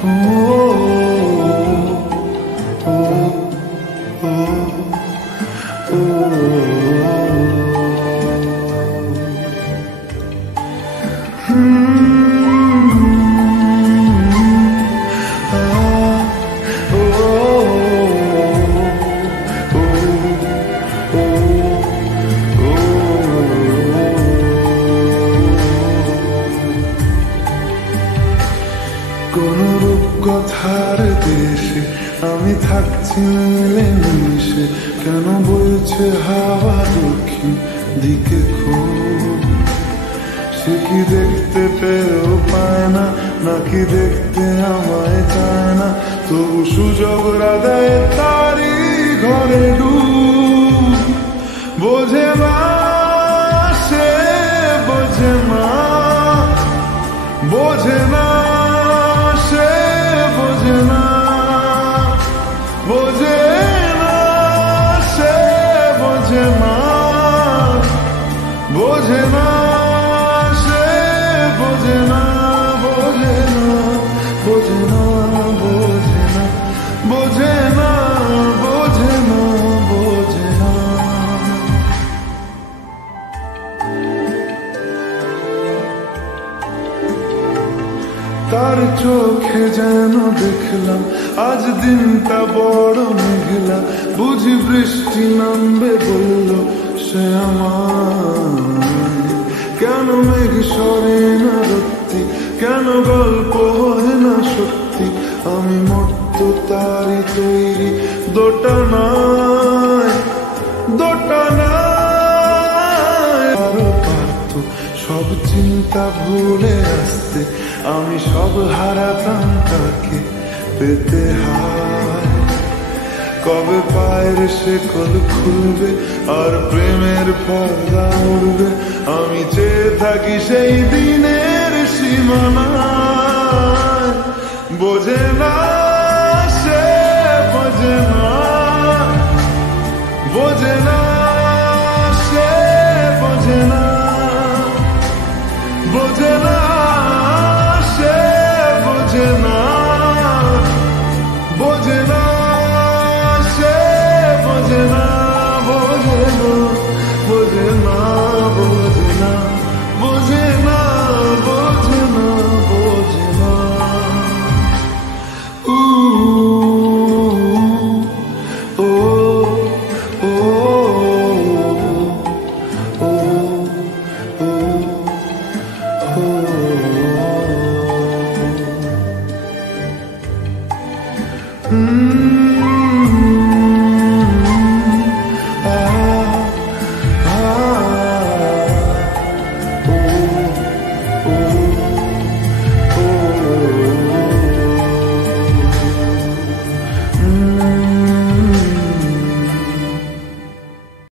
কোন রূপকথার দেশে আমি থাকছি মিলেমিশে, কেন বইছে হাওয়া দক্ষিণ দিকে খুব? সে কি দেখতে পেয়েও পায় না, নাকি দেখতে আমায় চায় না? তবু সুযোগ রাধায় তারি ঘরে ডুব। বোঝে না সে, বোঝে না, বোঝে না সে, বোঝে না, বোঝে না সে, বোঝে না, বোঝে না সে, বোঝে না, বোঝে না, বোঝে না, বোঝে না, বোঝে না, বোঝে না, বোঝে না। তার চোখে যেন দেখলাম আজ দিনটা বড় মেঘলা, বুঝি বৃষ্টি নামবে বলল সে আমায়। কেন মেঘ সরে না রত্তি, কেন গল্প হয় না সত্যি? আমি মর্ত তারি তৈরি দোটানায়, দোটানায়। আরো পারত সব চিন্তা ভুলে আসতে, আমি সব হারাতাম তাকে পেতে হায়। কবে পায়ের শেকল খুলবে আর প্রেমের পর্দা উড়বে, আমি চেয়ে থাকি সেই দিনের সীমানায়। বোঝে না সে, বোঝে না, বোঝে না সে, বোঝে না, বোঝে না সে, বোঝে না, বোঝে না সে, বোঝে না, বোঝে না, বোঝে না, বোঝে না, বোঝে না, বোঝে না, বোঝে না। ও ও ও ও